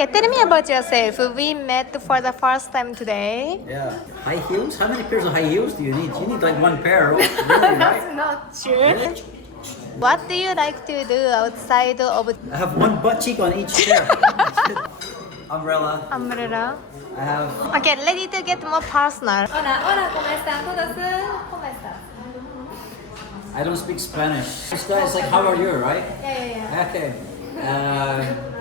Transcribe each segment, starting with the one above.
Okay, tell me about yourself. We met for the first time today. Yeah. High heels? How many pairs of high heels do you need? You need like one pair, really, That's right? not true. Really? What do you like to do outside of I have one butt cheek on each pair. Umbrella. umbrella? I have. Okay, ready to get more personal. Hola, hola, ¿cómo están todos? ¿Cómo estás? I don't speak Spanish. This guy's like, how are you, right? Yeah. Okay.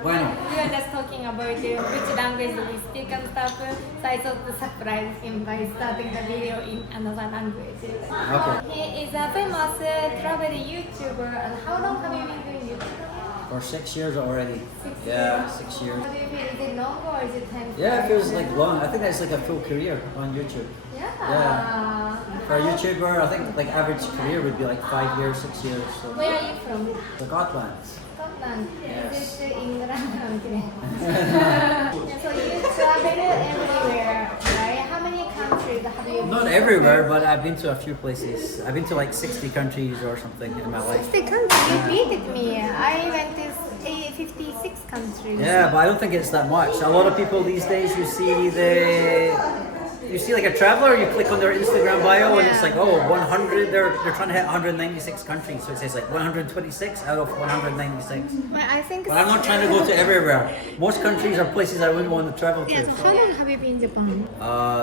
Bueno. We are just talking about which language we speak and stuff. So I thought to surprise him by starting the video in another language. Okay. He is a famous travel YouTuber. And how long have you been doing YouTube? For 6 years already. 6 Yeah, years. 6 years. How do you feel? Is it long or is it 10? Yeah, it feels like long. I think that's like a full career on YouTube. Yeah. For a YouTuber, I think like average career would be like 5 years, 6 years. So. Where are you from? Scotland. Scotland. Yes. Is it England? I'm kidding. So you travel everywhere, right? How many countries have you been? Not everywhere, but I've been to a few places. I've been to like 60 countries or something in my life. 60 countries. You beat me. I went to 56 countries. Yeah, but I don't think it's that much. A lot of people these days, you see like a traveler, you click on their Instagram bio and it's like, oh, 100, they're trying to hit 196 countries. So it says like 126 out of 196. I think. But I'm not trying to go to everywhere. Most countries are places I wouldn't want to travel to. Yeah, so how long have you been in Japan?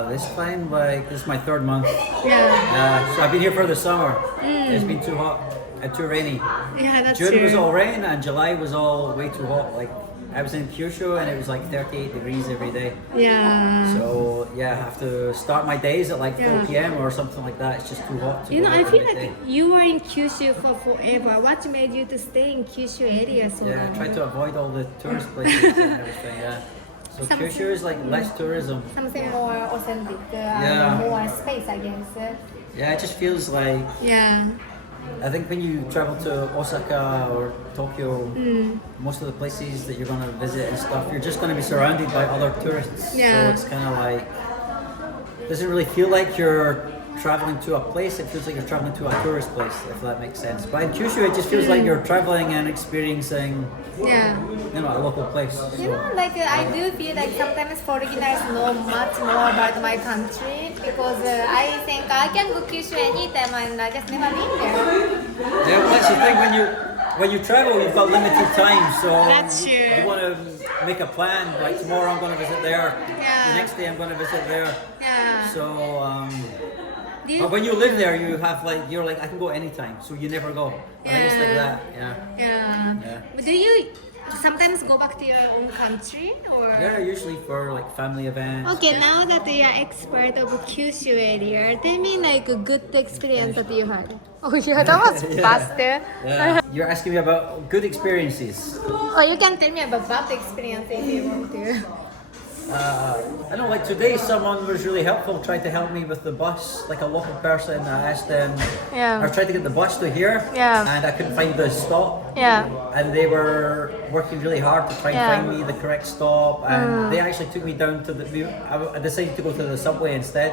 This time, like, this is my 3rd month. Yeah. So I've been here for the summer. It's been too hot and too rainy. Yeah, that's June true. was all rain and July was all way too hot. Like, I was in Kyushu and it was like 38 degrees every day. Yeah. So yeah, I have to start my days at like 4 Yeah. p.m. or something like that. It's just too hot to You know, go I out feel every like day. you were in Kyushu for forever. What made you to stay in Kyushu area so Yeah, I long? try to avoid all the tourist places and everything, yeah. So Something- Kyushu is like less tourism. Something more authentic, Yeah. more space, I guess. Yeah, it just feels like, Yeah. I think when you travel to Osaka or Tokyo, most of the places that you're going to visit and stuff, you're just going to be surrounded by other tourists. Yeah. So it's kind of like, doesn't really feel like you're traveling to a place, it feels like you're traveling to a tourist place, if that makes sense. But in Kyushu, it just feels like you're traveling and experiencing, Yeah. you know, a local place. You know, like I do feel like sometimes foreigners know much more about my country because I think I can go Kyushu anytime and I just never been there. Yeah, well, that's the thing, when you travel, you've got limited time, so That's true. you want to make a plan, like tomorrow I'm going to visit there, Yeah. the next day I'm going to visit there. Yeah. So, Do you- but when you live there, you have like, you're like, I can go anytime, so you never go. I think it's like Yeah. that, yeah. Yeah. Yeah. But do you sometimes go back to your own country or? Yeah, usually for like family events. Okay, now that you are expert of Kyushu area, tell me like a good experience that you had. Oh yeah, that was fast. Yeah. You're asking me about good experiences. Oh, you can tell me about bad experience if you want to. I know, like today someone was really helpful, tried to help me with the bus, like a local person. I asked them, Yeah. I tried to get the bus to here, Yeah. and I couldn't find the stop. Yeah. And they were working really hard to try and Yeah. find me the correct stop, and they actually took me down to I decided to go to the subway instead.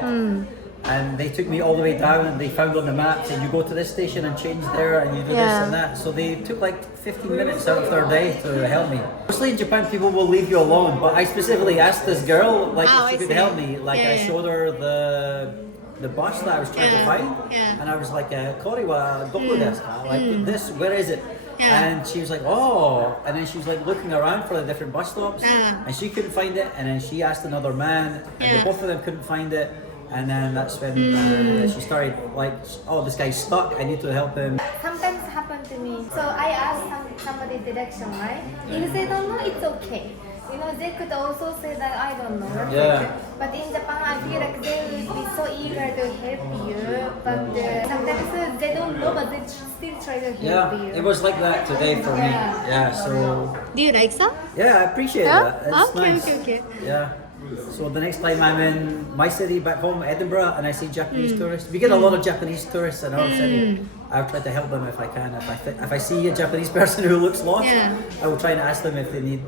And they took me all the way down and they found on the map, said you go to this station and change there and you do this Yeah. and that. So they took like 15 minutes out of their day to help me. Mostly in Japan people will leave you alone, but I specifically asked this girl like Oh, if she I could see. help me. Like Yeah, I yeah. showed her the bus that I was trying to Yeah, find. yeah. And I was like, Kori wa doko desu ka? Like this, where is it? Yeah. And she was like, oh, and then she was like looking around for the different bus stops and she couldn't find it, and then she asked another man and Yeah. both of them couldn't find it. And then that's when she started like, oh, this guy's stuck, I need to help him. Sometimes happen to me. So I ask somebody direction, right? If they don't know, it's okay. You know, they could also say that I don't know. That's Yeah. okay. But in Japan, I feel like they will be so eager to help you. But sometimes they don't know, but they still try to help Yeah, you. it was like that today for me. Yeah. Yeah, so Do you like that? yeah, I appreciate Yeah? that. It's Okay, nice. okay. Yeah. So the next time I'm in my city back home, Edinburgh, and I see Japanese tourists, we get a lot of Japanese tourists in our city. I'll try to help them if I can. If I see a Japanese person who looks lost, Yeah. I will try and ask them if they need,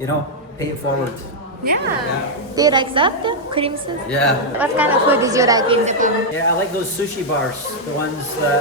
you know, pay it forward. Yeah. Do you like that? Cream sauce? Yeah. What kind of food did you like in Japan? Yeah, I like those sushi bars, the ones that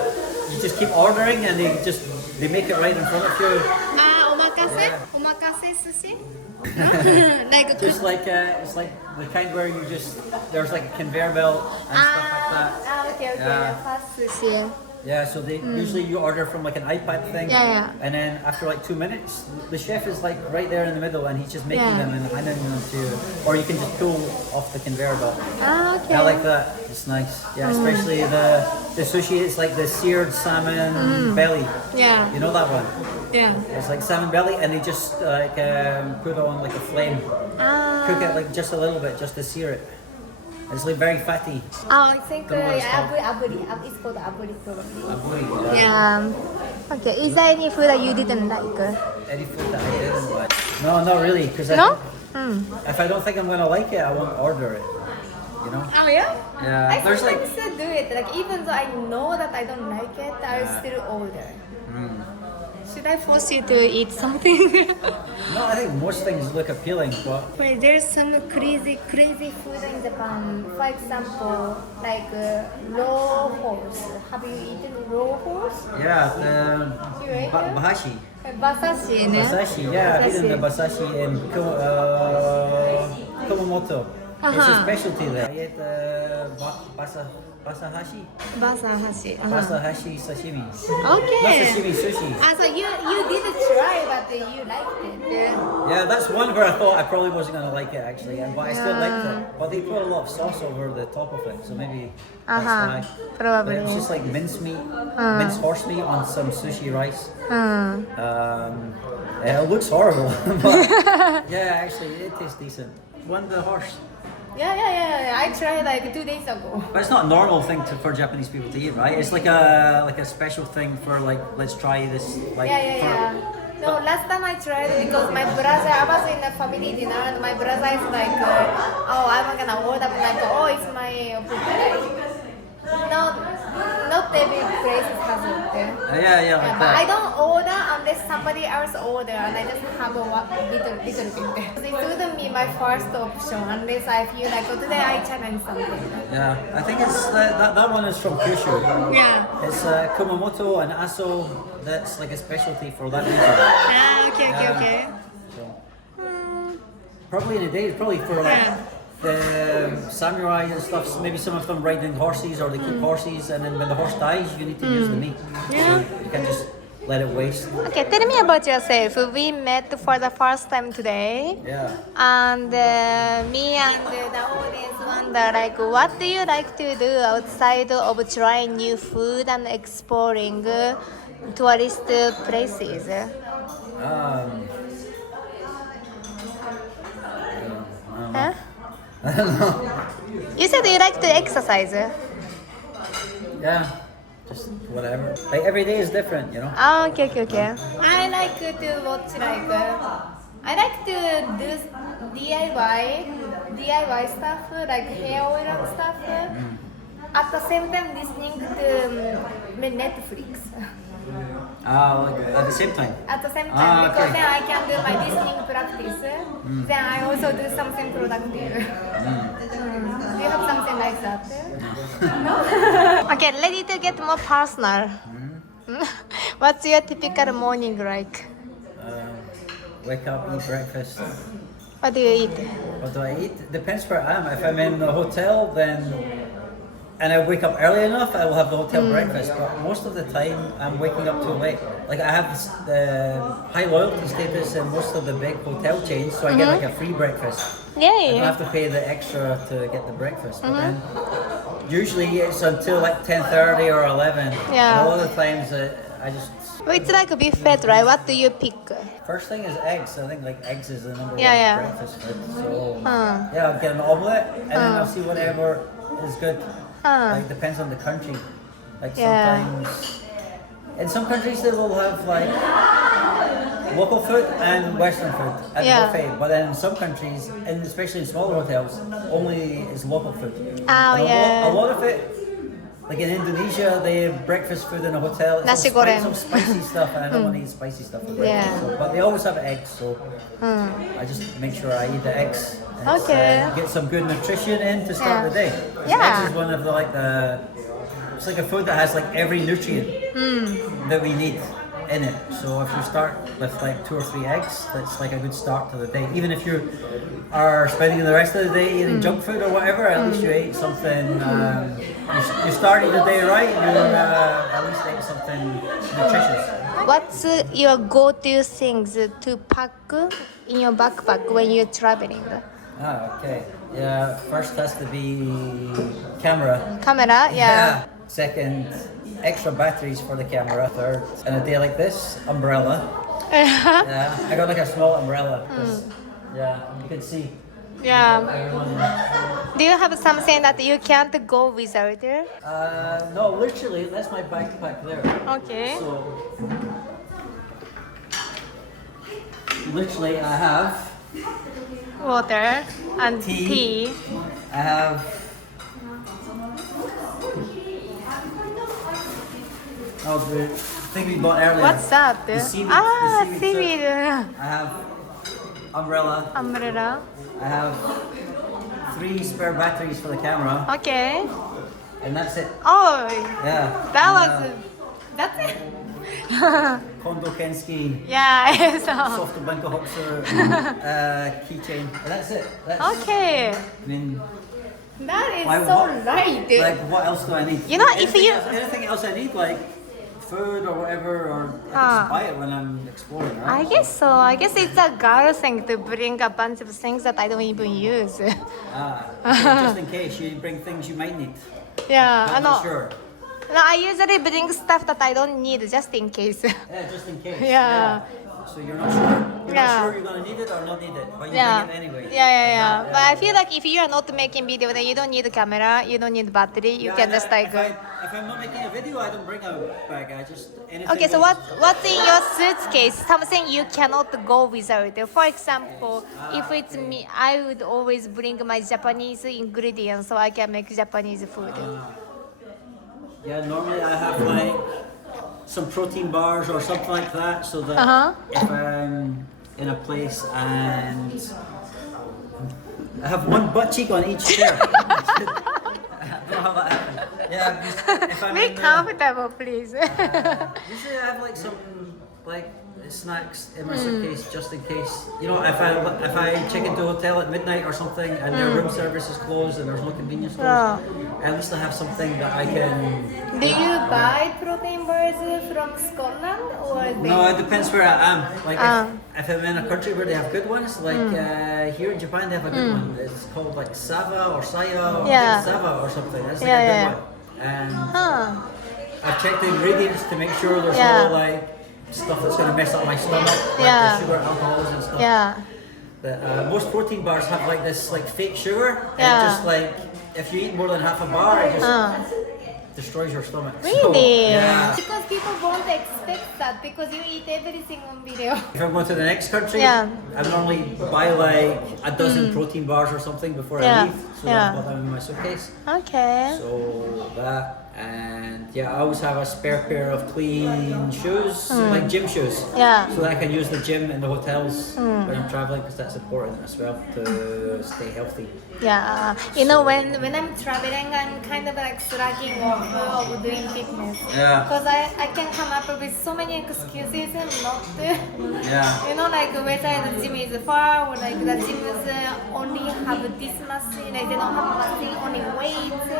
you just keep ordering and they make it right in front of you. Ah, omakase? Omakase sushi? No? Like Just like it's like the kind where you just there's like a conveyor belt and stuff like that. Okay. Yeah. Fast sushi. Yeah, so they usually you order from like an iPad thing. Yeah. And then after like 2 minutes, the chef is like right there in the middle and he's just making Yeah. them and handing them to you. Or you can just pull off the conveyor belt. Okay. I like that. It's nice. Yeah, especially the sushi. It's like the seared salmon belly. Yeah. You know that one? Yeah. It's like salmon belly, and they just like put it on like a flame, cook it like just a little bit, just to sear it. It's like very fatty. I think Don't know what it's called. aburi. It's called aburi probably. Yeah. Okay. Is there any food that you didn't like? Any food that I didn't like? No, not really. Because No? if I don't think I'm gonna like it, I won't order it. You know? Oh yeah? Yeah. I There's like. sometimes do it. Like even though I know that I don't like it, I still order. Should I force you to eat something? No, I think most things look appealing, but Wait, there's some Crazy food in Japan. For example, like raw horse. Have you eaten raw horse? yeah, You ate it? bahashi. Basashi. Basashi, yeah, I've eaten the basashi in Kumamoto. It's a specialty there. I ate basahashi. basahashi. Basahashi sashimi. Okay. Not sashimi, sushi. So you did try, but you liked it. Yeah. Yeah, that's one where I thought I probably wasn't going to like it actually, but I still liked it. But they put a lot of sauce over the top of it, so maybe that's why. But Probably. it was just like mincemeat, minced horse meat on some sushi rice. It looks horrible, but yeah, actually it tastes decent. One the horse. Yeah. I tried like 2 days ago. But it's not a normal thing for Japanese people to eat, right? It's like a special thing for like, let's try this. Like, Yeah. No, last time I tried it because my brother, I was in a family dinner and my brother is like, oh, I'm gonna order, but like, oh, it's my opportunity. Not every place has it. Yeah, like But that. I don't order unless somebody else order, and I just have a little bit. It wouldn't be my first option unless I feel like, oh, today I challenge something. Yeah, I think it's that one is from Kyushu. Yeah. It's Kumamoto and Aso. That's like a specialty for that region. Okay. So, probably in a day, it's probably for like the samurai and stuff. Maybe some of them riding horses or they keep horses, and then when the horse dies, you need to use the meat. Yeah. So you can just let it waste. Okay, tell me about yourself. We met for the first time today. Yeah. And me and the audience wonder like what do you like to do outside of trying new food and exploring tourist places? Huh? I don't know. You said you like to exercise. Yeah. Just whatever. Like every day is different, you know. Ah, okay. I like to watch like I like to do DIY stuff like hair oil and stuff. At the same time listening to Netflix. Like at the same time. At the same time because okay. then I can do my listening practice. Then I also do something productive. Do you have something like that? No? Okay, ready to get more personal. What's your typical morning like? Wake up, eat breakfast. What do you eat? What do I eat? Depends where I am. If I'm in a hotel, and I wake up early enough, I will have the hotel breakfast. But most of the time, I'm waking up too late. Like I have the high loyalty status in most of the big hotel chains, so I get like a free breakfast. I don't have to pay the extra to get the breakfast. But then usually it's until like 10:30 or 11. Yeah. And a lot of times I just. Well, it's like a buffet, right? What do you pick? First thing is eggs. I think like eggs is the number one Yeah. breakfast food. So yeah, I'll get an omelette and then I'll see whatever is good. Like depends on the country. Like sometimes in some countries they will have like local food and Western food at the buffet, but then in some countries, and especially in smaller hotels, only is local food. Oh, And a lot of it. Like in Indonesia, they have breakfast food in a hotel. It's Nasi all goreng. some spicy stuff, and I don't want to eat spicy stuff for breakfast. Yeah. So, but they always have eggs, so I just make sure I eat the eggs. And Okay. get some good nutrition in to start the day. Yeah. Eggs is one of the it's like a food that has like every nutrient that we need. in it. So if you start with like 2 or 3 eggs, that's like a good start to the day. Even if you are spending the rest of the day eating junk food or whatever, at least you ate something. You started the day right. You at least ate something nutritious. What's your go-to things to pack in your backpack when you're traveling? Okay. Yeah. First has to be camera. Camera, yeah. Second, extra batteries for the camera. Third, on a day like this, umbrella. Yeah, I got like a small umbrella. Yeah, you can see. Yeah. Everyone. Do you have something that you can't go without? No, literally, that's my backpack there. Okay. So, literally, I have Water and tea. I have the thing we bought earlier. What's that? The seaweed, Ah, the seaweed seaweed. soap. I have umbrella. Umbrella. I have 3 spare batteries for the camera, Okay. and that's it. Oh, Yeah. that And, was. That's it. Kondo Kensuke, Yeah. So. soft blanket hoxer, keychain, and that's it. That's, Okay. I mean, That is Why- so what- right. like, what else do I need? You know, if you- anything else I need, like food or whatever, or I Ah. just buy it when I'm exploring, right? I guess so. I guess it's a girl thing to bring a bunch of things that I don't even use. Okay, just in case you bring things you might need. Yeah, I'm not sure. No, I usually bring stuff that I don't need just in case. Yeah, just in case. Yeah. So you're not sure. You're Yeah. not sure you're gonna need it or not need it, but you Yeah. bring it anyway. Yeah. But I feel like if you are not making video, then you don't need a camera, you don't need battery, you Yeah, can and just like. if I'm not making a video, I don't bring a bag. I just anything. Okay, so what's in your suitcase? Something you cannot go without. For example, if it's me, I would always bring my Japanese ingredients so I can make Japanese food. Yeah, normally I have like some protein bars or something like that, so that if I'm in a place and I have one butt cheek on each chair. I don't know how that happened. Yeah, if I'm Make in, comfortable, please. usually I have like some like snacks in my suitcase just in case. You know, if I check into a hotel at midnight or something and their room service is closed and there's no convenience stores, at least I have something that I can. Do you buy protein bars from Scotland or No, it depends where I am. Like if I'm in a country where they have good ones, like here in Japan they have a good one. It's called like Sava or Saya or Yeah. Sava or something. That's like Yeah, a good yeah. one. And Huh. I've checked the ingredients to make sure there's Yeah. no like stuff that's going to mess up my stomach, like Yeah. the sugar, alcohols and stuff. Yeah. But, most protein bars have like this like fake sugar, and Yeah. it just like if you eat more than half a bar, it just destroys your stomach. So, Really? yeah. Because people won't expect that because you eat everything on video. If I'm going to the next country, Yeah. I normally buy like a dozen protein bars or something before Yeah. I leave, so Yeah. I've got them in my suitcase. Okay. So that, and yeah, I always have a spare pair of clean shoes, like gym shoes. Yeah. So that I can use the gym in the hotels when I'm traveling, because that's important as well to stay healthy. Yeah. You know when When I'm traveling, I'm kind of like slacking off of doing fitness. Yeah. Because I can come up with so many excuses not to. Yeah. You know, like whether the gym is far or like the gyms only have this machine, like they don't have machine, only weights.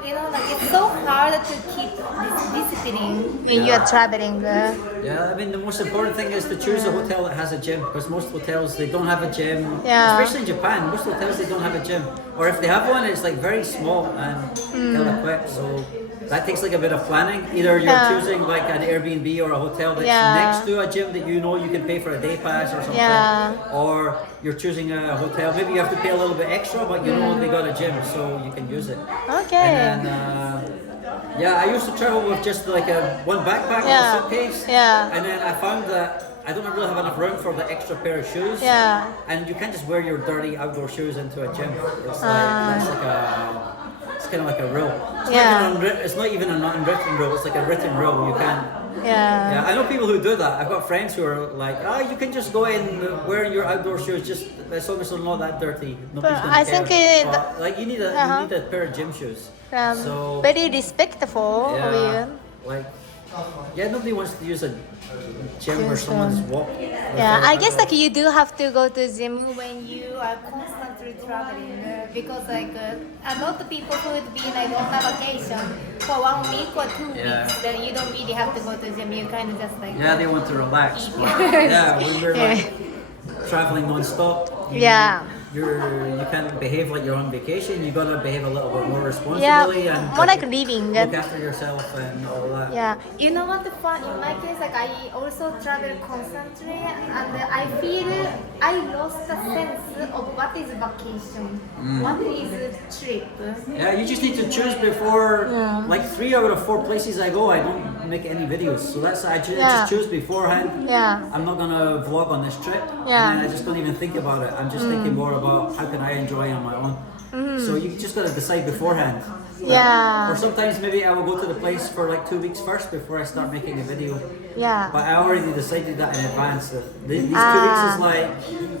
You know, like it's so hard to keep this discipline. when you are traveling. Yeah, I mean the most important thing is to choose a hotel that has a gym, because most hotels they don't have a gym. Yeah. Especially in Japan, most hotels they don't have a gym, or if they have one, it's like very small and ill-equipped. So that takes like a bit of planning. Either you're Yeah. choosing like an Airbnb or a hotel that's Yeah. next to a gym that you know you can pay for a day pass or something, Yeah. or you're choosing a hotel. Maybe you have to pay a little bit extra, but you know they got a gym, so you can use it. Okay. And then, yeah, I used to travel with just like one backpack and a Yeah. suitcase. Yeah. And then I found that I don't really have enough room for the extra pair of shoes. Yeah. And you can't just wear your dirty outdoor shoes into a gym. It's like that's like it's kind of like a rule. It's Yeah. Not even it's not even an unwritten rule. It's like a written rule. You can't. Yeah. Yeah, I know people who do that. I've got friends who are like, you can just go in wearing your outdoor shoes, just as long as they're not that dirty. Nobody's But gonna I care. think Or, like you need a pair of gym shoes. So very respectful of yeah, you. like Yeah, nobody wants to use a gym where someone's walking. Yeah, I guess like you do have to go to gym. when you are constantly traveling because a lot of people would be like on a vacation for 1 week or 2 Yeah. weeks, then you don't really have to go to gym. You kind of just like Yeah, they want to relax. But yeah, when we're like traveling non-stop, you can't behave like you're on vacation. You gotta behave a little bit more responsibly and more like living. look after yourself and all that. Yeah. You know what the fun in my case, like I also travel constantly and I feel I lost the sense of what is vacation, what is trip. Yeah, you just need to choose before. Like 3 out of 4 places I go, I don't make any videos. So that's just choose beforehand. Yeah. I'm not gonna vlog on this trip. Yeah. And I just don't even think about it. I'm just thinking more about how can I enjoy on my own. So you just gotta decide beforehand. Yeah. Or sometimes maybe I will go to the place for like 2 weeks first before I start making a video. Yeah. But I already decided that in advance. That these 2 weeks is like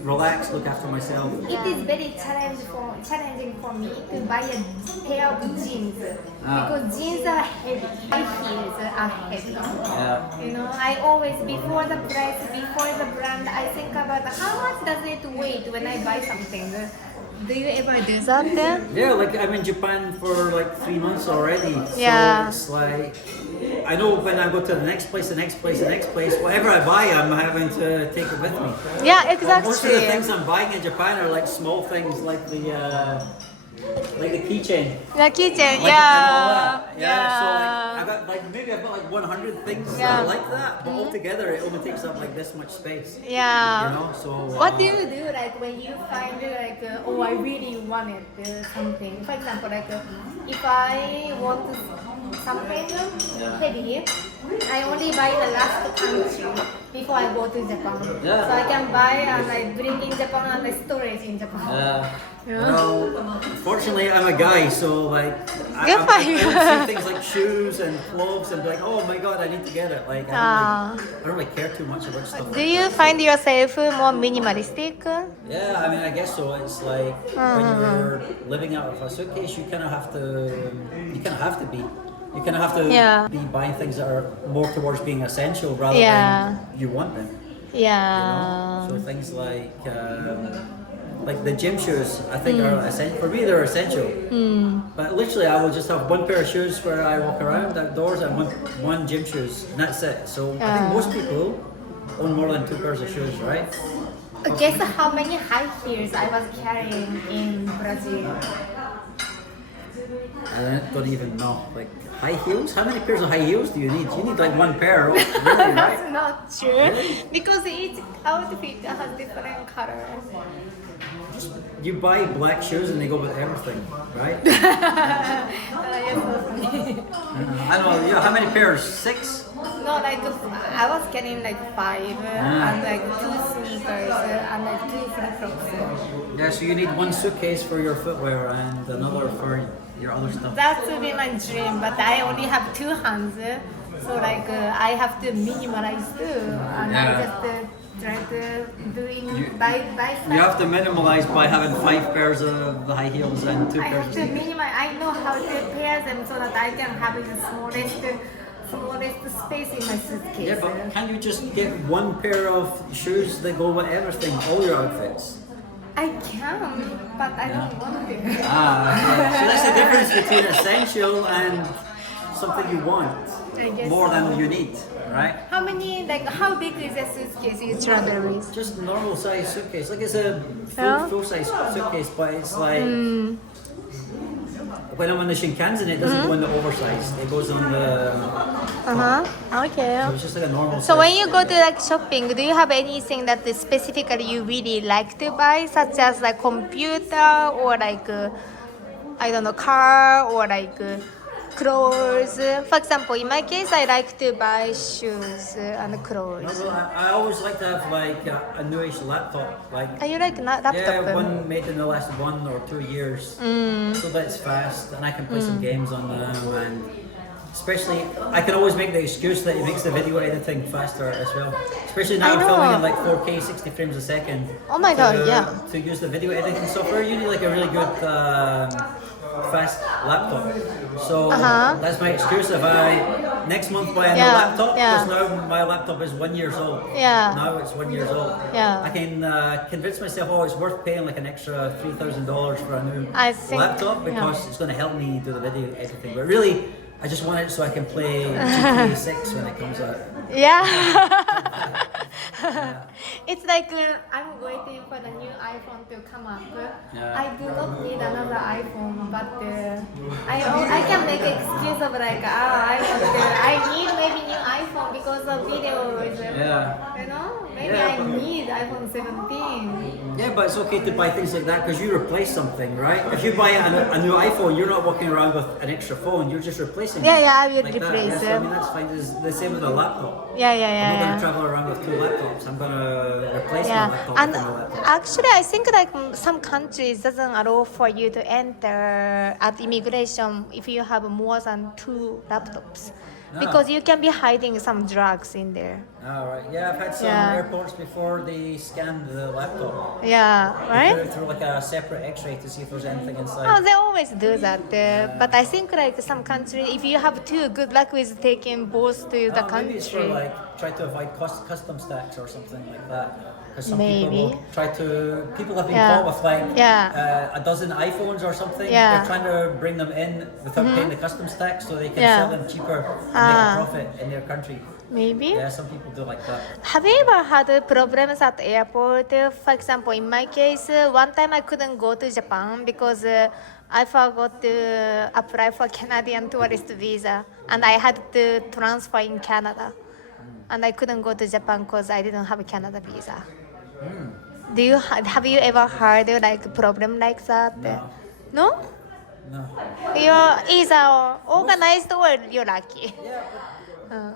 relax, look after myself. It is very challenging for me to buy a pair of jeans because jeans are heavy, high heels are heavy. Yeah. You know, I always before the price, before the brand, I think about how much does it weigh when I buy something. Do you ever do that? Yeah, like I'm in Japan for like 3 months already. Yeah. So it's like I know when I go to the next place, whatever I buy, I'm having to take it with me. Yeah, But exactly. most of the things I'm buying in Japan are like small things, like the keychain. The kitchen, Like, and all that. yeah. So like, I've got like 100 things that are like that, but altogether it only takes up like this much space. Yeah. You know, so. What do you do like when you find like oh I really wanted something? For example, like if I want something heavy, I only buy the last country before I go to Japan. Yeah. So I can buy and I bring in Japan and I storage in Japan. Well, fortunately, I'm a guy, so like Good for I you. don't see things like shoes and clothes and be like, oh my god, I need to get it. Like I don't really care too much about stuff. Do you find yourself more minimalistic? Yeah, I mean, I guess so. It's like when you're living out of a suitcase, you kind of have to. You kind of have to be. You kind of have to be buying things that are more towards being essential rather than you want them. Yeah. You know? So things like the gym shoes, I think are essential. For me, they're essential. But literally, I will just have one pair of shoes where I walk around outdoors and one gym shoes, and that's it. So I think most people own more than 2 pairs of shoes, right? Guess how many high heels I was carrying in Brazil? I don't even know. Like high heels? How many pairs of high heels do you need? You need like 1 pair, really, right? That's not true because each outfit has different colors. You buy black shoes and they go with everything, right? I don't know. Yeah, how many pairs? 6? No, like I was getting like 5 and like 2 sneakers and like 2 flip-flops. Yeah, so you need 1 suitcase for your footwear and another for your other stuff. That would be my dream, but I only have 2 hands, so like I have to minimalize too, and I just try to buy stuff. You have to minimalize by having 5 pairs of the high heels and 2 I pairs have of to sneakers. minimize. I know how to pair them so that I can have the smallest space in my suitcase. Yeah, but can you just get 1 pair of shoes that go with everything, all your outfits? I can, but I don't want to. So that's the difference between essential and something you want I guess more so. than you need, right? How big is a suitcase you Travel with. Just a normal size suitcase. Like it's a full size suitcase, but it's like when I'm on the Shinkansen, it doesn't go in the oversized. It goes on the. Okay. So it's just like a normal. So size when you go to suitcase. like shopping, do you have anything that is specifically you really like to buy, such as like computer or like I don't know, car or like clothes? For example, in my case, I like to buy shoes and clothes. I always like to have like a newish laptop, like. Are you like laptop? Yeah, one made in the last 1 or 2 years, so that it's fast and I can play some games on them and especially I can always make the excuse that it makes the video editing faster as well. Especially now I I'm know. filming in like 4K, 60 frames a second. Oh my God, yeah. To use the video editing software, you need like a really good fast laptop. So that's my excuse. If I next month buy a new laptop, because now my laptop is 1 year old. Yeah. Now it's 1 year old. Yeah. I can convince myself, oh, it's worth paying like an extra $3,000 for a new I think- laptop because it's going to help me do the video editing. But really, I just want it so I can play GTA 6 when it comes out. Yeah. It's like I'm waiting for the new iPhone to come up. Yeah. I do not need another iPhone, but I can make excuse of like I need maybe new iPhone because of videos. Yeah. You know, maybe Yeah. I need iPhone 17. Yeah, but it's okay to buy things like that because you replace something, right? If you buy a new iPhone, you're not walking around with an extra phone, you're just replacing Yeah, it. yeah, I will like that. replace Yeah, so, I it. mean, that's fine. It's the same with a laptop. Yeah, yeah, I'm yeah, not going yeah. to travel around with two laptops. I'm going to replace my Yeah, laptop and with a laptop. actually, I think like some countries doesn't allow for you to enter at immigration if you have more than 2 laptops, because you can be hiding some drugs in there. All right. Yeah, I've had some Yeah. airports before they scanned the laptop. Yeah, They put right? it through like a separate X-ray to see if there's anything inside. Oh, they always do that. But I think like some country, if you have 2, good luck with taking both to the Maybe it's for country. like try to avoid customs tax or something like that. Because some Maybe. people will try to. People have been Yeah. caught with like Yeah. a dozen iPhones or something. Yeah. They're trying to bring them in without paying the customs tax, so they can Yeah. sell them cheaper and make Ah. a profit in their country. Maybe. Yeah, some people do like that. Have you ever had problems at airport? For example, in my case, one time I couldn't go to Japan because I forgot to apply for Canadian tourist visa, and I had to transfer in Canada, and I couldn't go to Japan because I didn't have a Canada visa. Do you have you ever heard like problem like that? No. No? No. You're either organized or you're lucky. Yeah.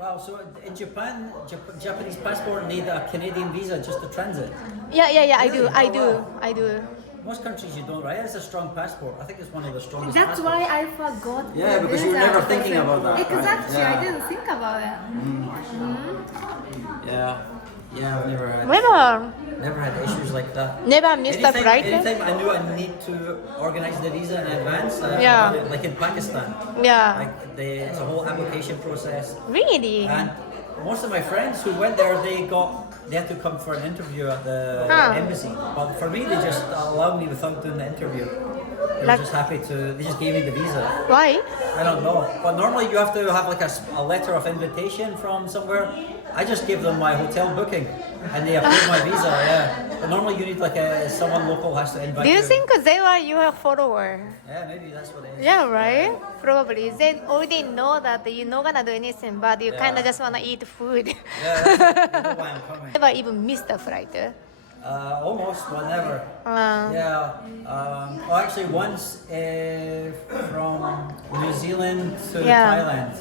Wow. So in Japan, Japanese passport need a Canadian visa just to transit. Yeah, yeah, yeah. I do, Really? I Oh, do, wow. I do. Most countries you don't, right? It's a strong passport. I think it's one of the strongest. That's passports. why I forgot. Yeah, to because do you were that. never thinking about that, right? Exactly, Yeah. I didn't think about it. Yeah. Yeah, I've Never, had issues like that. never missed a flight. Anytime I knew I need to organize the visa in advance, Yeah. I did it, like in Pakistan, Yeah. like it's a whole application process. Really? And most of my friends who went there, they had to come for an interview at the Huh. embassy. But for me, they just allowed me without doing the interview. They were Like- just happy to. They just gave me the visa. Why? I don't know, but normally you have to have like a letter of invitation from somewhere. I just give them my hotel booking, and they approve my visa. Yeah, but normally you need like someone local has to invite Do you think they were your follower? Yeah, maybe that's what it is. Yeah, right? Probably. They already know that you're not gonna do anything, but you Yeah. kind of just wanna eat food. Yeah, they know why I'm coming. Never even missed a flight. Almost, but never. Yeah. Well, actually, once from New Zealand to Yeah. Thailand.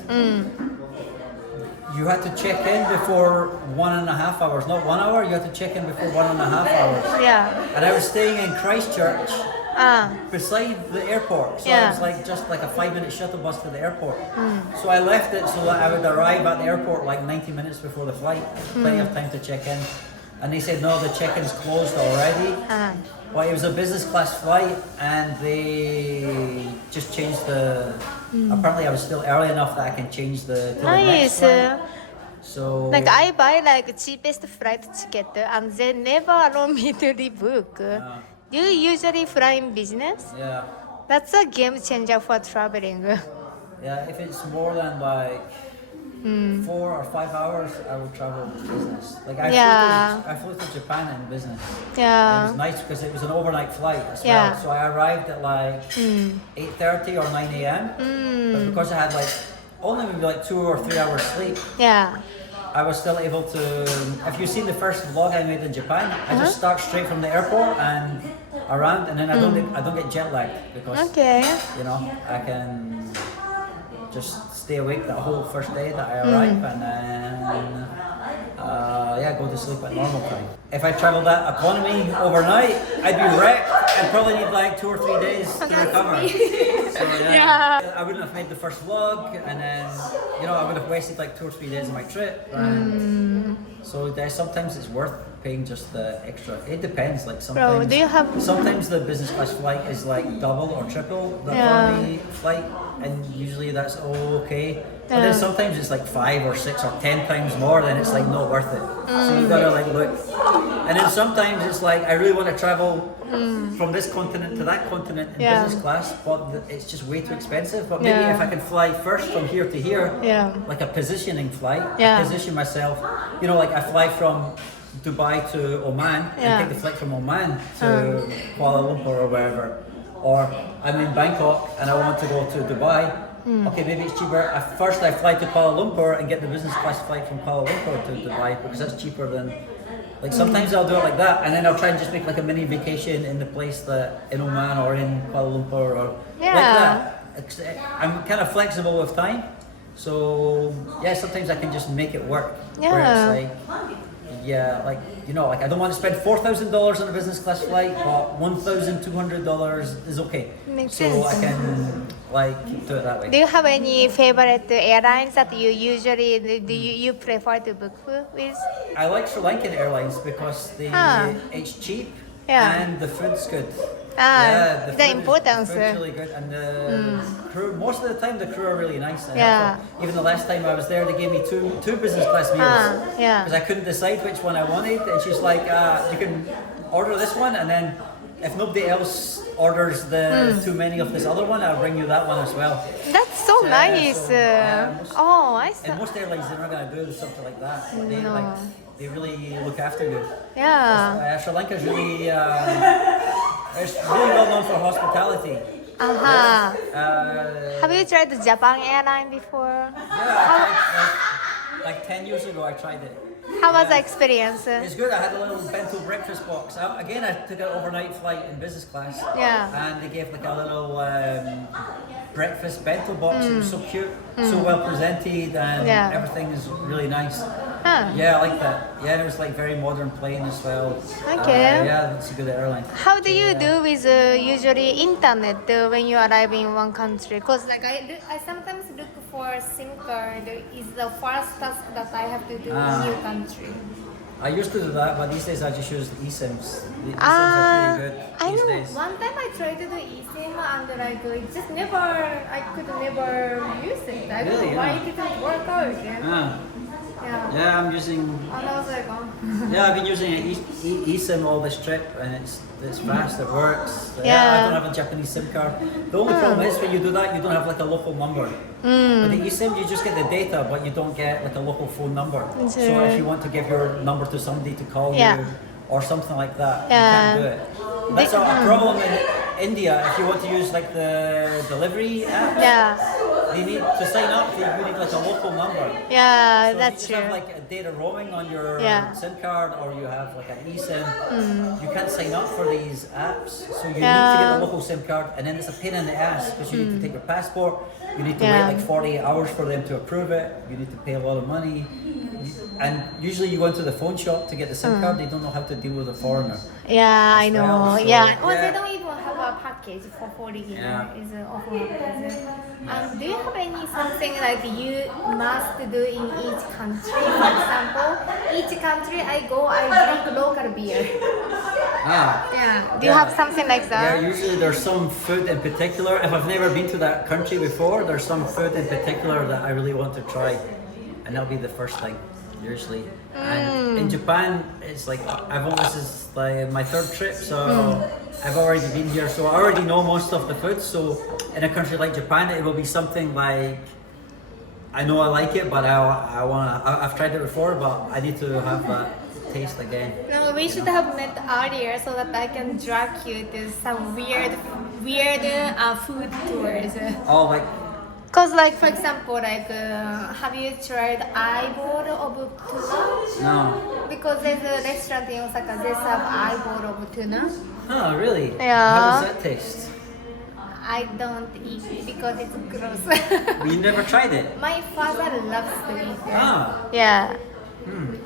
You had to check in before 1.5 hours, not 1 hour. You had to check in before 1.5 hours. Yeah. And I was staying in Christchurch, Ah. beside the airport, so Yeah. it was like just like a 5-minute shuttle bus to the airport. So I left it so that I would arrive at the airport like 90 minutes before the flight, plenty of time to check in. And they said no, the check-in's closed already. Ah. But it was a business class flight, and they just changed the. Apparently, I was still early enough that I can change the to the next Nice. flight. So Like I buy like cheapest flight ticket and they never allow me to rebook. Do you usually fly in business? yeah, That's a game changer for traveling. yeah. If it's more than like 4 or 5 hours, I will travel business. Like Yeah. I flew to Japan in business. It Yeah. was nice because it was an overnight flight as Yeah. well. So I arrived at like 8:30 or 9 a.m. But because I had like only maybe like 2 or 3 hours sleep, Yeah. I was still able to. If you've seen the first vlog I made in Japan, I just start straight from the airport and around, and then I don't get jet lagged because Okay. you know I can just stay awake that whole first day that I arrive, and then go to sleep at normal time. If I traveled that economy overnight, I'd be wrecked I'd probably need like 2 or 3 days to recover. So Yeah. I wouldn't have made the first vlog, and then I would have wasted like 2 or 3 days of my trip. And so sometimes it's worth paying just the extra. It depends. Like sometimes, Bro, do you have? sometimes the business class flight is like double or triple the economy flight, and usually that's okay. But then sometimes it's like 5 or 6 or 10 times more, then it's like not worth it. So you gotta like look. And then sometimes it's like I really want to travel from this continent to that continent in business class, but it's just way too expensive. But maybe if I can fly first from here to here, like a positioning flight, I position myself. Like I fly from Dubai to Oman and take the flight from Oman to Kuala Lumpur or wherever. Or I'm in Bangkok and I want to go to Dubai. Okay, maybe it's cheaper. First I fly to Kuala Lumpur and get the business class flight from Kuala Lumpur to Dubai because that's cheaper than. Like sometimes I'll do it like that, and then I'll try and just make like a mini vacation in the place that in Oman or in Kuala Lumpur or like that. I'm kind of flexible with time, so sometimes I can just make it work. Where it's like, like I don't want to spend $4,000 on a business class flight, but $1,200 is okay. Makes so sense. I can like do it that way. Do you have any favorite airlines that you usually you prefer to book with? I like Sri Lankan Airlines because it's cheap and the food's good. The food's importance. really good, and the crew. Most of the time, the crew are really nice. Yeah. Even the last time I was there, they gave me two business class meals because I couldn't decide which one I wanted. And she's like, "You can order this one, and then if nobody else orders the too many of this other one, I'll bring you that one as well." That's so nice. I see. And most airlines they're not gonna do something like that. They really look after you. Yeah. Sri Lanka is really it's really well known for hospitality. Have you tried the Japan airline before? Yeah, I tried, like 10 years ago I tried it. How was the experience? It's good. I had a little bento breakfast box. I took an overnight flight in business class. And they gave like a little breakfast bento box. It was so cute, so well presented, and everything is really nice. Yeah, I like that. Yeah, and it was like very modern plane as well. Okay. That's a good airline. How do you do with usually internet when you arrive in one country? Cause like I sometimes look for SIM card is the first task that I have to do in new country. I used to do that, but these days I just use eSIMs. The eSIMs are pretty good these days. One time I tried to do eSIM and like it just I could never use it. I don't know why it didn't work out. Yeah, I'm using. And I was like, I've been using an eSIM all this trip, and it's fast. It works. I don't have a Japanese SIM card. The only problem is when you do that, you don't have like a local number. With the eSIM, you just get the data, but you don't get like a local phone number. So if you want to give your number to somebody to call you or something like that, you can't do it. That's a problem in India. If you want to use like the delivery app, they need to sign up. You need like a local number. Yeah, so that's if you true. have like a data roaming on your SIM card, or you have like an eSIM, you can't sign up for these apps. So you need to get a local SIM card, and then it's a pain in the ass because you need to take your passport. You need to wait like 48 hours for them to approve it. You need to pay a lot of money. And usually you go into the phone shop to get the SIM card. They don't know how to deal with a foreigner. Yeah, I know. Well, so, they don't even have a package for 40 yen. Is often. Do you have any something like you must do in each country? For example, each country I go, I drink local beer. Do you have something like that? Yeah, usually there's some food in particular. If I've never been to that country before, there's some food in particular that I really want to try, and that'll be the first thing. Usually, and in Japan, it's like this is like my third trip, so I've already been here, so I already know most of the food. So in a country like Japan, it will be something like I know I like it, but I've tried it before, but I need to have that taste again. No, we should have met earlier so that I can drag you to some weird food tours. Oh, like. Cause like for example, have you tried eyeball of tuna? No. Because there's a restaurant in Osaka, they serve eyeball of tuna. Oh, really? Yeah. How does that taste? I don't eat it because it's gross. You never tried it? My father loves to eat it. yeah,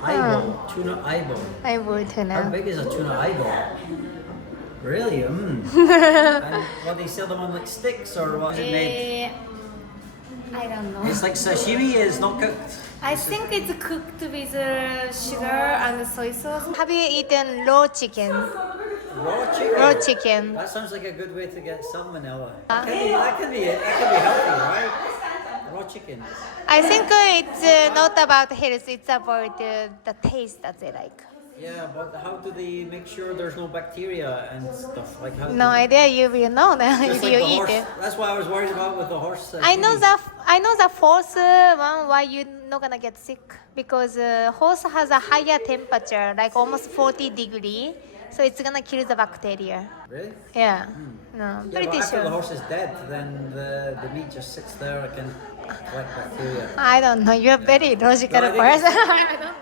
Eyeball. Tuna eyeball. eyeball How tuna. big is a tuna eyeball? Really? And what, they sell them on like sticks or what is it made? I don't know. It's like sashimi, it's not cooked. I think it's cooked with sugar and soy sauce. Have you eaten raw chicken? Raw chicken? Raw chicken. That sounds like a good way to get salmonella. That can be healthy, right? Raw chicken. I think it's not about health, it's about the taste that they like. Yeah, but how do they make sure there's no bacteria and stuff? Like how? No idea, you will know that if Just like you the eat horse. it. That's why I was worried about with the horse. I know sashimi. the fourth one why you're not gonna get sick because horse has a higher temperature, like almost 40 degree, so it's gonna kill the bacteria. Really? Yeah, no, Yeah, pretty but after the sure. horse is dead, then the meat just sits there and can collect bacteria. I don't know. You're a very logical No, I think person. I don't know.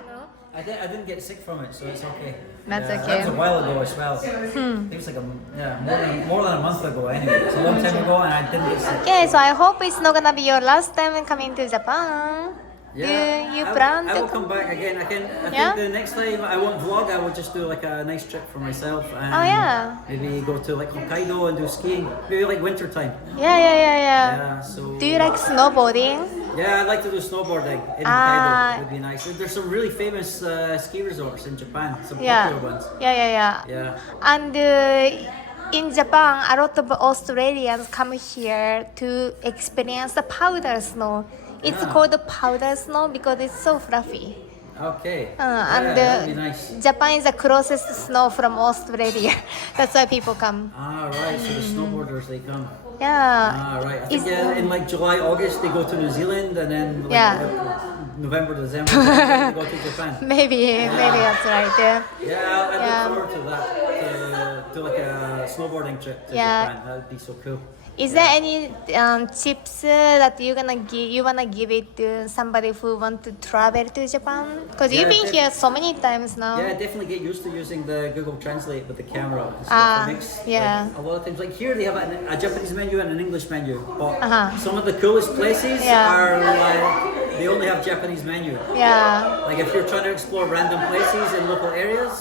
I didn't get sick from it, so it's okay. That's Yeah, okay. That was a while ago as well. It was like more than a month ago anyway. It's a long time ago, and I didn't get sick. Okay, so I hope it's not gonna be your last time coming to Japan. Do you plan I will to? come back again. I Yeah? think the next time I won't vlog, I will just do like a nice trip for myself and Oh, yeah. maybe go to like Hokkaido and do skiing. Maybe like winter time. Yeah. Yeah. So. Do you like snowboarding? Yeah, I'd like to do snowboarding in Ah. Hokkaido. It would be nice. There's some really famous ski resorts in Japan. Some Yeah. popular ones. Yeah. Yeah. And in Japan, a lot of Australians come here to experience the powder snow. It's Ah. called powder snow because it's so fluffy. Okay. And that'd be nice. Japan is the closest snow from Australia. That's why people come. Ah, right. So the snowboarders they come. Yeah. Ah, right. I think Is- in like July, August they go to New Zealand, and then like, Yeah. November, December they go to Japan. Maybe that's right. Yeah. Yeah, I Yeah. look forward to that. To like a snowboarding trip to Yeah. Japan. That would be so cool. Is there any tips that you wanna give it to somebody who want to travel to Japan? Because you've been here so many times now. Yeah, definitely get used to using the Google Translate with the camera. And stuff. Ah, It makes, yeah. like, a lot of times, like here they have a Japanese menu and an English menu, but Uh-huh. some of the coolest places Yeah. are like they only have Japanese menu. Yeah. Like if you're trying to explore random places in local areas,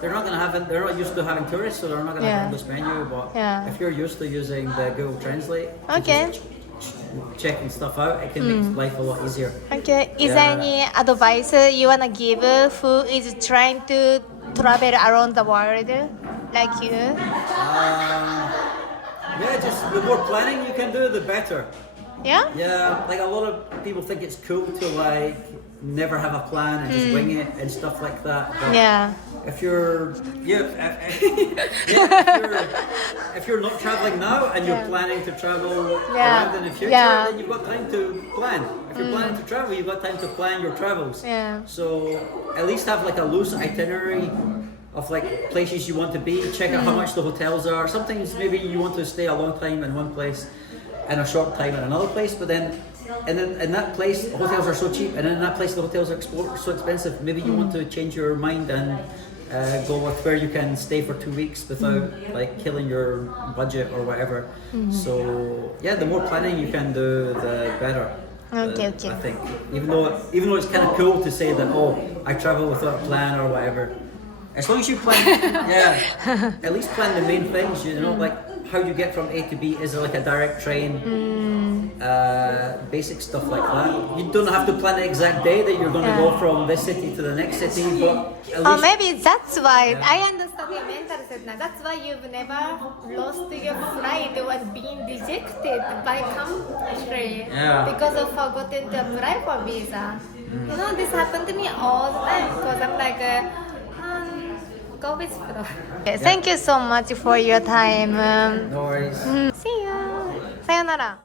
they're not used to having tourists, so they're not gonna Yeah. have English menu. But Yeah. if you're used to using the Google Translate, to Okay. just checking stuff out, it can make life a lot easier. Okay. Is there Yeah. any advice you wanna give who is trying to travel around the world like you? Yeah, just the more planning you can do, the better. Yeah. Yeah, like a lot of people think it's cool to like never have a plan and just wing it and stuff like that. But Yeah. if you're if you're not traveling now and you're Yeah. planning to travel Yeah. around in the future, Yeah. then you've got time to plan. If you're planning to travel, you've got time to plan your travels. Yeah. So at least have like a loose itinerary of like places you want to be. Check out how much the hotels are. Sometimes maybe you want to stay a long time in one place and a short time in another place, but then in that place the hotels are so cheap, and in that place the hotels are so expensive. Maybe you want to change your mind and go with where you can stay for 2 weeks without like killing your budget or whatever. So yeah, the more planning you can do, the better. Okay. I think even though it's kind of cool to say that, oh, I travel without a plan or whatever. As long as you plan, yeah, at least plan the main things. You know, like how you get from A to B. Is there like a direct train? Basic stuff like that. You don't have to plan the exact day that you're going to go from this city to the next city, but at Or least maybe that's why I understand your mental set now. That's why you've never lost your flight or being rejected by country Yeah. because of forgotten to apply for visa. You know, this happened to me all the time because I'm like, go with flow. Okay, thank you so much for your time. no worries. See you. さよなら。